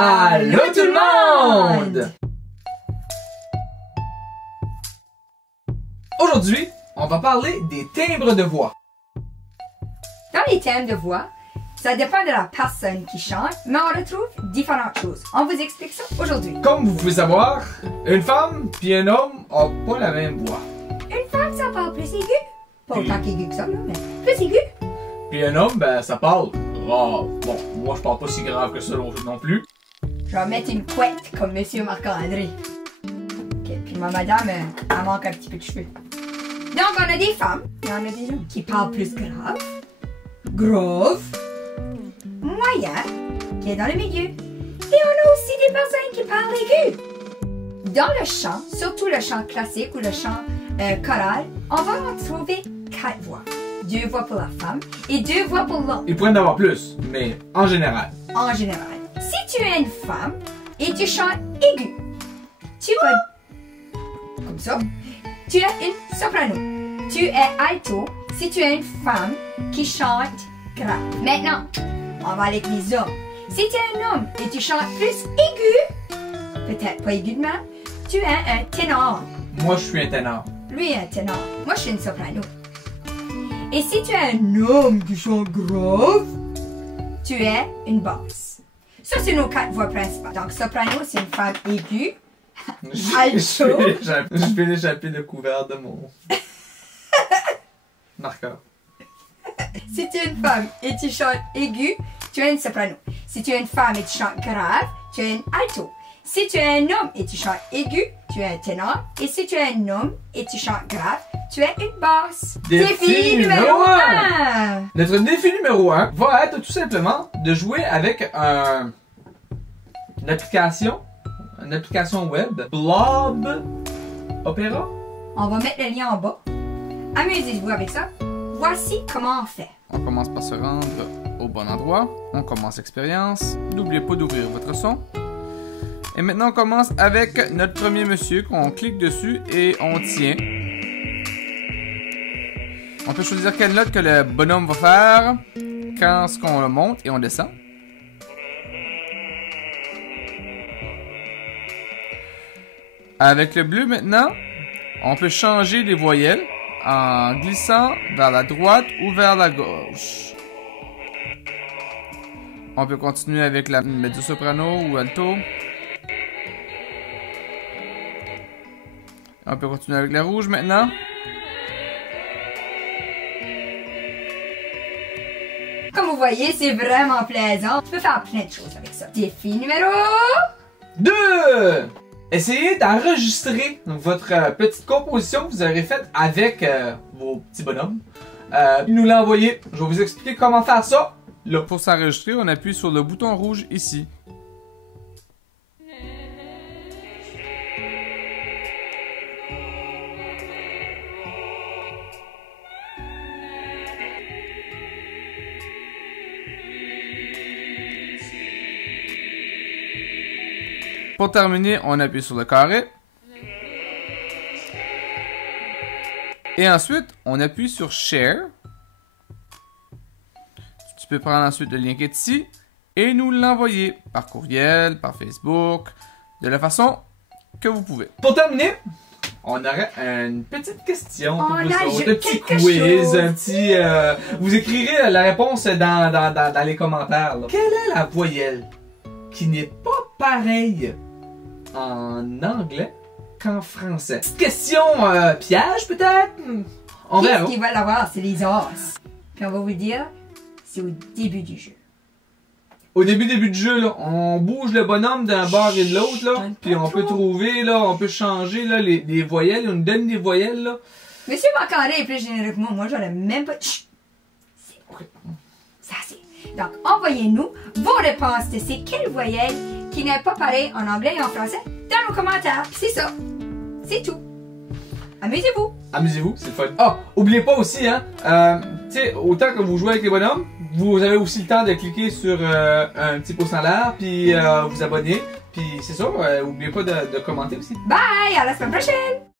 Allô tout le monde! Aujourd'hui, on va parler des timbres de voix. Dans les thèmes de voix, ça dépend de la personne qui chante, mais on retrouve différentes choses. On vous explique ça aujourd'hui. Comme vous pouvez savoir, une femme puis un homme ont pas la même voix. Une femme, ça parle plus aigu. Pas autant qu'aigu que ça, là, mais plus aigu. Puis un homme, ben ça parle grave. Bon, moi je parle pas si grave que ça non plus. Je vais mettre une couette comme Monsieur Marc-André. Ok, puis ma madame, elle manque un petit peu de cheveux. Donc, on a des femmes, et on a des hommes qui parlent plus grave, moyen, qui est dans le milieu. Et on a aussi des personnes qui parlent aigu. Dans le chant, surtout le chant classique ou le chant choral, on va en trouver 4 voix. 2 voix pour la femme et 2 voix pour l'homme. Il pourrait en avoir plus, mais en général. En général. Si tu es une femme et tu chantes aigu, tu vas comme ça. Tu es une soprano. Tu es alto si tu es une femme qui chante grave. Maintenant, on va avec les hommes. Si tu es un homme et tu chantes plus aigu, peut-être pas aigu de même, tu es un ténor. Moi je suis un ténor. Lui est un ténor. Moi je suis une soprano. Et si tu es un homme qui chante grave, tu es une basse. Ça, c'est nos 4 voix principales. Donc, soprano, c'est une femme aiguë. Je vais l'échapper le couvert de mon marqueur. Si tu es une femme et tu chantes aigu, tu es une soprano. Si tu es une femme et tu chantes grave, tu es une alto. Si tu es un homme et tu chantes aigu, tu es un ténor. Et si tu es un homme et tu chantes grave, tu es une basse. Défi numéro 1! Notre défi numéro 1 va être tout simplement de jouer avec une application web, Blob Opera. On va mettre le lien en bas. Amusez-vous avec ça. Voici comment on fait. On commence par se rendre au bon endroit. On commence l'expérience. N'oubliez pas d'ouvrir votre son. Et maintenant, on commence avec notre premier monsieur qu'on clique dessus et on tient. On peut choisir quelle note que le bonhomme va faire quand on le monte et on descend. Avec le bleu maintenant, on peut changer les voyelles en glissant vers la droite ou vers la gauche. On peut continuer avec la mezzo-soprano ou alto. On peut continuer avec la rouge maintenant. Comme vous voyez, c'est vraiment plaisant. Tu peux faire plein de choses avec ça. Défi numéro 2! Essayez d'enregistrer votre petite composition que vous aurez faite avec vos petits bonhommes. Nous l'envoyer. Je vais vous expliquer comment faire ça. Là. Pour s'enregistrer, on appuie sur le bouton rouge ici. Pour terminer, on appuie sur le carré. Et ensuite, on appuie sur Share. Tu peux prendre ensuite le lien qui est ici et nous l'envoyer par courriel, par Facebook, de la façon que vous pouvez. Pour terminer, on aurait une petite question. On ajoute un petit quelque quiz, chose. un petit... vous écrirez la réponse dans les commentaires. Là. Quelle est la voyelle qui n'est pas pareille en anglais qu'en français? Petite question piège peut-être? On verra. Qu'est-ce qu'ils veulent avoir? C'est les os. Puis on va vous dire, c'est au début du jeu. Au début du jeu, là, on bouge le bonhomme d'un bord et de l'autre, là, puis on peut trouver, là, on peut changer là, les voyelles, on nous donne des voyelles, là. Monsieur Marc-André est plus généreux que moi. Moi, j'aurais même pas... Chut! Ça, c'est... Donc, envoyez-nous vos réponses de c'est quelle voyelle qui n'est pas pareille en anglais et en français dans nos commentaires. C'est ça. C'est tout. Amusez-vous. Amusez-vous, c'est le fun. Ah, oubliez pas aussi, hein, tu sais, autant que vous jouez avec les bonhommes, vous avez aussi le temps de cliquer sur un petit pouce en l'air, puis vous abonner, puis c'est ça, oubliez pas de commenter aussi. Bye! À la semaine prochaine!